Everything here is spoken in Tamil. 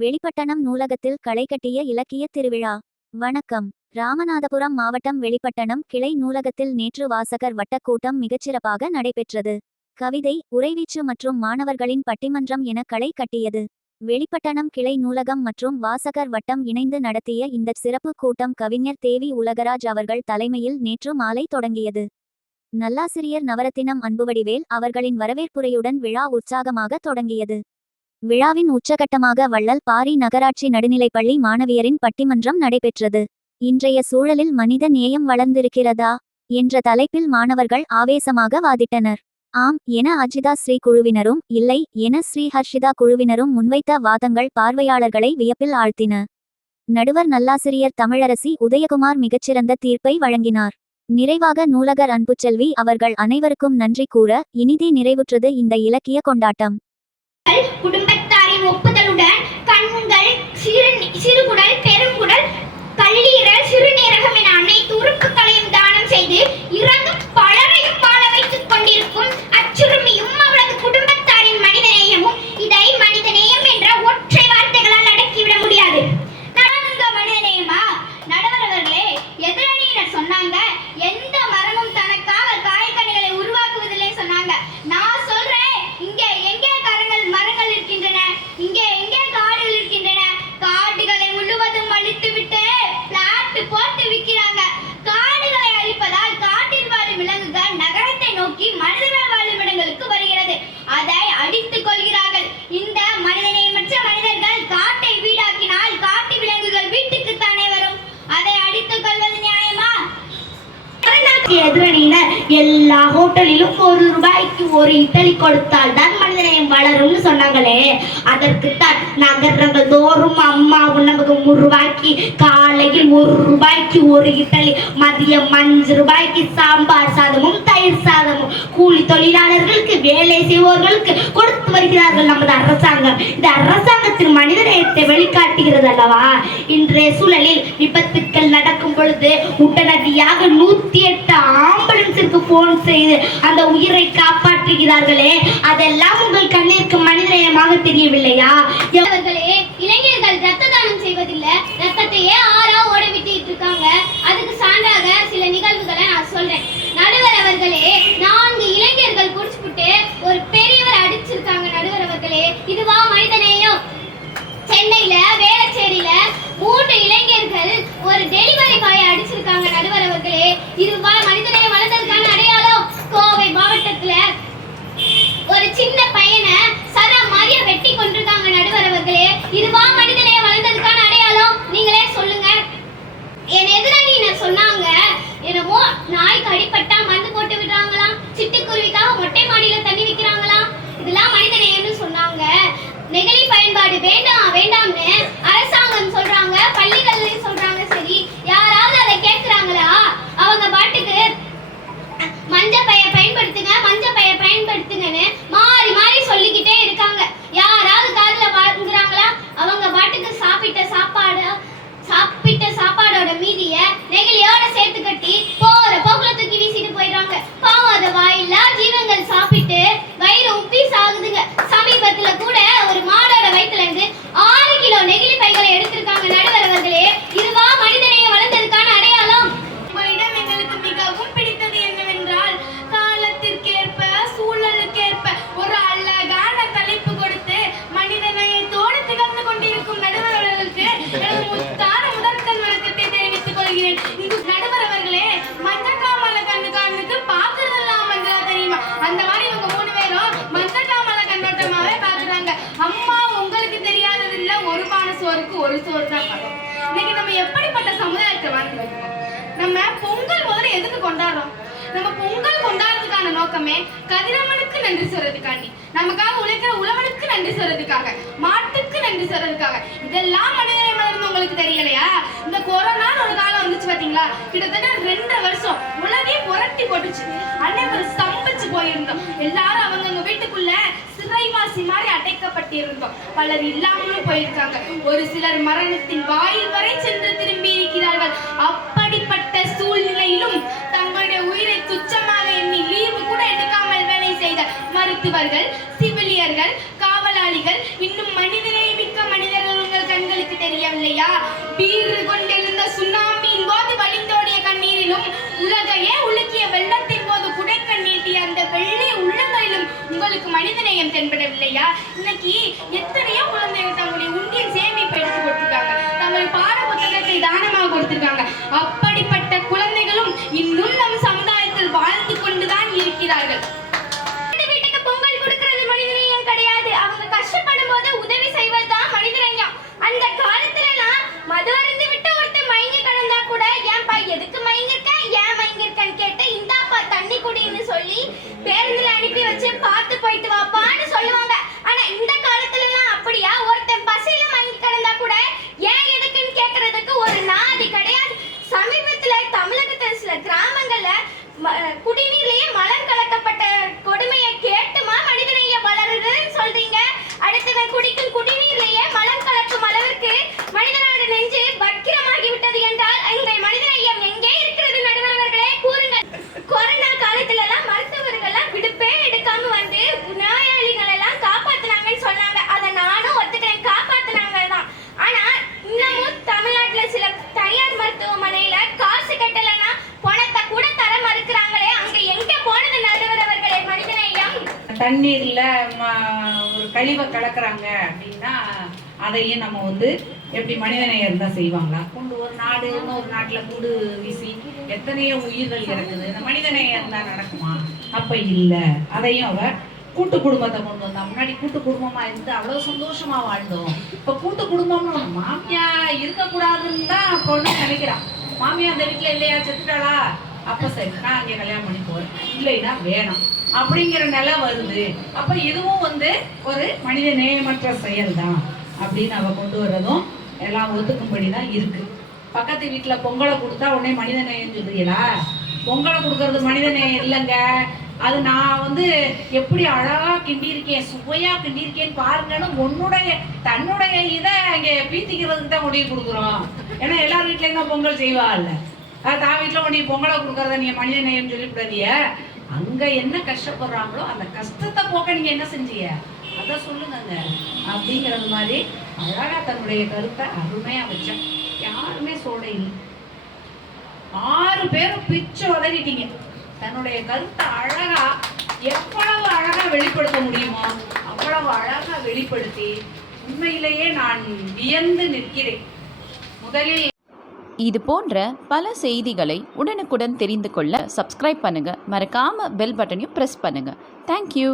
வெளிப்பட்டணம் நூலகத்தில் களை கட்டிய இலக்கிய திருவிழா. வணக்கம். ராமநாதபுரம் மாவட்டம் வெளிப்பட்டணம் கிளை நூலகத்தில் நேற்று வாசகர் வட்டக்கூட்டம் மிகச்சிறப்பாக நடைபெற்றது. கவிதை, உரைவீச்சு மற்றும் மாணவர்களின் பட்டிமன்றம் என களை கட்டியது. வெளிப்பட்டணம் கிளை நூலகம் மற்றும் வாசகர் வட்டம் இணைந்து நடத்திய இந்த சிறப்பு கூட்டம் கவிஞர் தேவி உலகராஜ் அவர்கள் தலைமையில் நேற்று மாலை தொடங்கியது. நல்லாசிரியர் நவரத்தினம் அன்புவடிவேல் அவர்களின் வரவேற்புரையுடன் விழா உற்சாகமாக தொடங்கியது. விழாவின் உச்சகட்டமாக வள்ளல் பாரி நகராட்சி நடுநிலைப்பள்ளி மாணவியரின் பட்டிமன்றம் நடைபெற்றது. இன்றைய சூழலில் மனித நேயம் வளர்ந்திருக்கிறதா என்ற தலைப்பில் மாணவர்கள் ஆவேசமாக வாதிட்டனர். ஆம் என அஜிதா ஸ்ரீ குழுவினரும், இல்லை என ஸ்ரீ ஹர்ஷிதா குழுவினரும் முன்வைத்த வாதங்கள் பார்வையாளர்களை வியப்பில் ஆழ்த்தின. நடுவர் நல்லாசிரியர் தமிழரசி உதயகுமார் மிகச்சிறந்த தீர்ப்பை வழங்கினார். நிறைவாக நூலகர் அன்புச்செல்வி அவர்கள் அனைவருக்கும் நன்றி கூற, இனிதே நிறைவுற்றது இந்த இலக்கிய கொண்டாட்டம். குடும்பத்தாரின் ஒப்புதலுடன் கண்கள், சிறுகுடல், பெருங்குடல், கல்லீரல், சிறுநீரகம் என அனைத்து உறுப்புகளையும் தானம் செய்து இறந்தும் பலரையும் வாழ வைத்துக் கொண்டிருக்கும் அச்சிறுமியும் அவளது குடும்பத்தாரின் மனிதநேயமும் இதை மனிதநேயம் என்ற ஒற்றை வார்த்தைகளால் அடக்கிவிட முடியாது. மனிதநேயமா? நடுவர் அவர்களே, எதிரணியினர் சொன்னாங்க எந்த மரமும் தனக்காக காய்கனிகளை உருவாக்குவதில்லை சொன்னாங்க. நான் சொல்றேன், இங்கே எங்கே மரங்கள் இருக்கின்றன? இங்கே எங்கே காடுகள் இருக்கின்றன? காடுகளை முழுவதும் அழித்துவிட்டு பிளாட் போட்டு விற்கிறாங்க. காடுகளை அழிப்பதால் காட்டில் வாழும் விலங்குகள் நகரத்தை நோக்கி மனிதர்கள் வாழும் இடங்களுக்கு வருகிறது. அதை அடித்துக் கொள்கிறார்கள். இந்த மனிதநேயமற்ற மனிதர்கள் காட்டை வீடாக்கினால் காட்டு விலங்குகள் வீட்டுக்குத்தானே வரும். அதை அடித்துக் கொள்வது நியாயமா? எதிரணியினர் எல்லா ஹோட்டலிலும் ₹1 ஒரு இட்லி கொடுத்தால் தான் மனிதநேயம் வளரும்னு சொன்னாங்களே, அதற்குத்தான் நகரங்கள் தோறும் அம்மா உணவகம் ₹1, காலையில் ₹1 ஒரு இட்லி, மதியம் ₹5 சாம்பார் சாதமும் தயிர் சாதமும் கூலி தொழிலாளர்களுக்கு, வேலை செய்வோர்களுக்கு கொடுத்து வருகிறார்கள் நமது அரசாங்கம். இந்த அரசாங்கத்தின் மனிதநேயத்தை வெளிக்காட்டுகிறது அல்லவா? இன்றைய சூழலில் விபத்துக்கள் நடக்கும் பொழுது உடனடியாக 108 ஆம்புலன்ஸிற்கு போன் செய்து அந்த உயிரை காப்பாற்றுகிறார்களே, அதெல்லாம் உங்கள் கண்ணிற்கு மனிதநேயமாக தெரியவில்லையா? இளைஞர்கள் ரத்த தானம் செய்வதில்லை, ரத்தத்தையே ஆறா ஓட விட்டு இருக்காங்க. அதுக்கு சான்றாக சில நிகழ்வுகளை நான் சொல்றேன். நடுவர் அவர்களே, 4 இளைஞர்கள் குடிச்சுட்டு ஒரு பெரியவர் அடிச்சிருக்காங்க. நடுவர் அவர்களே, இதுவா மனிதநேயம்? சென்னையில வேளச்சேரியில 3 இளைஞர்கள் ஒரு டெலிவரி பாயை அடிச்சிருக்காங்க. நடுவர் அவர்களே, இதுவா மனிதநேயம் வளர்ந்ததுக்கான அடையாளம்? கோவை மாவட்டத்துல ஒரு சின்ன பையனை சதா மாதிரியா வெட்டி கொண்டிருக்காங்க. நடுவர் அவர்களே, இதுவா மனிதநேயம் வளர்ந்ததுக்கான அடையாளம்? நீங்களே சொல்லுங்க. என் எதிரணியினர் சொன்னாங்க, என்னமோ நாய்க்கு அடிப்பட்டா மருந்து போட்டு விடுறாங்களாம், சிட்டுக்குருவிக்காக மொட்டை மாடியில தண்ணி வைக்கிறாங்களாம், இதெல்லாம் மனிதநேயம்னு சொன்னாங்க. நெகிழி பயன்பாடு வேண்டாம் வேண்டாம்னு அரசாங்கம் சொல்றாங்க, பள்ளிகள்லயும் சொல்றாங்க. சரி, யாராவது அதை கேட்கிறாங்களா? அவங்க பாட்டுக்கு மஞ்சப்பைய பயன்படுத்துங்க, மஞ்சப்பைய பயன்படுத்துங்கன்னு மாறி மாறி சொல்லிக்கிட்டே இருக்காங்க. யாராவது காதுல வாங்குறாங்களா? அவங்க பாட்டுக்கு சாப்பிட்ட சாப்பாடோட மீதிய நெகிழியோட சேர்த்து கட்டி போற போக்குல தூக்கி வீசிட்டு போயிடுறாங்க. பாவம், அதை வாயில்லா ஜீவங்கள் சாப்பிட்டு வயிறு உப்பி சாகுதுங்க. சமீபத்துல கூட ஒரு மாடோட வயிற்றுல இருந்து 6 கிலோ நெகிழி பைகளை எடுத்திருக்காங்க. நடுவர் அவர்களே, இதுவா மனிதநேயம் வளர்ந்ததுக்கான அடையாளம்? உங்களிடம் எங்களுக்கு மிகவும் பிடித்தது என்னவென்றால், காலத்திற்கேற்ப சூழலுக்கேற்ப ஒரு அழகான தலைப்பு கொடுத்து மனிதநேயத்தோடு திகழ்ந்து கொண்டிருக்கும் நடுவர் அவர்களுக்கு முத்தான முதற்கண் வணக்கத்தை தெரிவித்துக் கொள்கிறேன். நடுவர் அவர்களே, மஞ்சக்காமல கண்ணுக்கு பாக்குறதெல்லாம் மஞ்சளா தெரியுமா? அந்த மாதிரி இவங்க 3 பேரும் மஞ்சக்காமல கண்ணோட்டமாவே பாக்குறாங்க. அம்மா, உங்களுக்கு தெரியாதது இல்ல, ஒரு பானை சோறுக்கு ஒரு சோறு தான் பதம். இன்னைக்கு நம்ம எப்படிப்பட்ட சமுதாயத்தை வாழ்ந்து வைக்கிறோம்? நம்ம பொங்கல் முதல்ல எதுக்கு கொண்டாடுறோம்? நம்ம பொங்கல் கொண்டாடுறதுக்கான நோக்கமே கதிரவனுக்கு நன்றி சொல்றதுக்காண்டி, நமக்காக உழைக்கிற உழவனுக்கு நன்றி சொல்றதுக்காக, மாட்டுக்கு நன்றி சொல்றதுக்காக. இதெல்லாம் மனிதநேயம் வளர்ந்து உங்களுக்கு தெரியலையா? இந்த கொரோனான்னு ஒரு காலம் வந்துச்சு பாத்தீங்களா? கிட்டத்தட்ட 2 வருஷம் உலகே புரட்டி போட்டுச்சு. அனைவரும் ஸ்தம்பிச்சு போயிருந்தோம். எல்லாரும் அவங்க வீட்டுக்குள்ள சிறைவாசி மாதிரி அடைக்கப்பட்டிருந்தோம். பலர் இல்லாமலும் போயிருக்காங்க. ஒரு சிலர் மரணத்தின் வாயில் வரை சென்று திரும்பி இருக்கிறார்கள். அப்படிப்பட்ட சூழ்நிலையிலும் தங்களுடைய உயிரை துச்சமாக எண்ணி லீவு கூட எடுக்காமல் வேலை செய்த மருத்துவர்கள், சிவிலியர்கள், காவலாளிகள், இன்னும் மனிதநேயமிக்க மனிதர்கள் முடியவில்லையா? பீறு கொண்டிருந்த சுனாமியின் போது வழிந்தோடிய கண்ணீரிலும் உலகையே உலுக்கிய வெள்ளத்தின் போது குடைக்கண் நீட்டிய அந்த வெள்ளி உள்ளங்களிலும் உங்களுக்கு மனிதநேயம் தென்படவில்லையா? இன்னைக்கு எத்தனையோ குழந்தைகள் தங்களுடைய உண்டியல் சேமிப்பை எடுத்து கொடுத்திருக்காங்க, தங்களுடைய பாட புத்தகத்தை தானமாக கொடுத்திருக்காங்க. அப்படிப்பட்ட குழந்தைகளும் இன்னும் நம் சமுதாயத்தில் வாழ்ந்து கொண்டுதான் இருக்கிறார்கள். வீட்டுக்கு பொங்கல் கொடுக்கிறது மனிதநேயம் கிடையாது. அவங்க கஷ்டப்படும் போது உதவி செய்வதுதான் மனிதநேயம். அந்த காலத்துல எல்லாம் மது அருந்து விட்டு ஒருத்தர் மயங்கி கிடந்தா கூட ஏன்பா எதுக்கு மயங்கிருக்க, ஏன் மயங்கிருக்கன்னு கேட்டு இந்தாப்பா தண்ணி குடின்னு சொல்லி பேருந்துல அனுப்பி வச்சு பார்த்து போயிட்டு வாப்பான்னு சொல்லுவாங்க. ஆனா இந்த காலத்துல எல்லாம் அப்படியா? ஒருத்தன் பசியில மயங்கி கிடந்தா கூட ஏன் எதுக்குன்னு கேட்கறதுக்கு ஒரு நாதி கிடையாது. சமீபத்துல தமிழகத்துல சில கிராமங்கள்ல குடிநீர்லயே மலம் கலக்கப்பட்ட கொடுமையை கேட்டுமா மனிதநேயம் வளருதுன்னு சொல்றீங்க? அடுத்தவன் குடிக்கும் குடிநீர்லயே மலம் கலக்கும் அளவிற்கு மனிதனோட நெஞ்சு வக்கிரமாகி விட்டது என்றால் எங்கள் மனிதநேயம் எங்கே இருக்கிறது? நடுவர்களே கூறுங்கள். கொரோனா காலத்துல எல்லாம் மருத்துவர்கள் எல்லாம் விடுப்பே எடுக்காம வந்து நோயாளிகள் எல்லாம் காப்பாத்தினாங்கன்னு சொன்னாங்க. அதை நானும் ஒத்துக்கிறேன், காப்பாத்தினாங்க தான். ஆனா இன்னமும் தமிழ்நாட்டுல சில தனியார் மருத்துவமனையில காசு கட்டலைன்னா பணத்தை கூட தர மறுக்கிறாங்களே, அங்க எங்க போனது நடுவர்களே மனிதநேயம்? தண்ணீர்ல ஒரு கழிவை கலக்குறாங்க அப்படின்னா அதையும் நம்ம வந்து எப்படி மனிதநேயம் தான் செய்வாங்களா? கொண்டு ஒரு நாடு இன்னொரு நாட்டுல கூடு வீசி எத்தனையோ உயிர்கள் இறக்குது, இந்த மனிதநேயம் தான் நடக்குமா? அப்ப இல்லை. அதையும் அவ கூட்டு குடும்பத்தை கொண்டு வந்தா. முன்னாடி கூட்டு குடும்பமா இருந்து அவ்வளவு சந்தோஷமா வாழ்ந்தோம். இப்ப கூட்டு குடும்பம்னு மாமியா இருக்கக்கூடாதுன்னு தான் பொண்ணு நினைக்கிறான். மாமியா அந்த வீட்டுல இல்லையா, செத்துட்டாளா, அப்ப சரி நான் அங்கே கல்யாணம் பண்ணி போறேன், இல்லைன்னா வேணாம் அப்படிங்கிற நிலை வருது. அப்ப இதுவும் வந்து ஒரு மனித நேயமற்ற செயல் தான் அப்படின்னு அவ கொண்டு வர்றதும் எல்லாம் ஒத்துக்கும்படி தான் இருக்கு. பக்கத்து வீட்டுல பொங்கலை கொடுத்தா உடனே மனித நேயம் சொல்றீங்களா? பொங்கலை கொடுக்கறது மனித நேயம் இல்லைங்க. அது நான் வந்து எப்படி அழகா கிண்டியிருக்கேன், சுவையா கிண்டியிருக்கேன்னு பாருங்கன்னு தன்னுடைய இதை அங்கே பீத்திக்கிறதுக்கு தான் முடிவு கொடுக்குறோம். ஏன்னா எல்லார் வீட்லயும் தான் பொங்கல் செய்வா இல்ல, தான் வீட்டுல உடனே பொங்கலை கொடுக்கறத நீங்க மனித நேயம் சொல்லிவிடாதீங்க. அங்க என்ன கஷ்டப்படுறாங்களோ அந்த கஷ்டத்தை போக்க நீங்க என்ன செஞ்சீங்க அதை சொல்லுங்க அப்படிங்கிறது மாதிரி அழகா தன்னுடைய கருத்தை அருமையா வச்சேன். யாருமே சோட இல்லை, 6 பேரும் பிச்சு உதறிட்டீங்க. தன்னுடைய கருத்தை அழகா எவ்வளவு அழகா வெளிப்படுத்த முடியுமோ அவ்வளவு அழகா வெளிப்படுத்தி உண்மையிலேயே நான் வியந்து நிற்கிறேன். முதலில் இது போன்ற பல செய்திகளை உடனுக்குடன் தெரிந்து கொள்ள சப்ஸ்கிரைப் பண்ணுங்க, மறக்காம பெல் பட்டனையும் பிரஸ் பண்ணுங்க. தேங்க்யூ.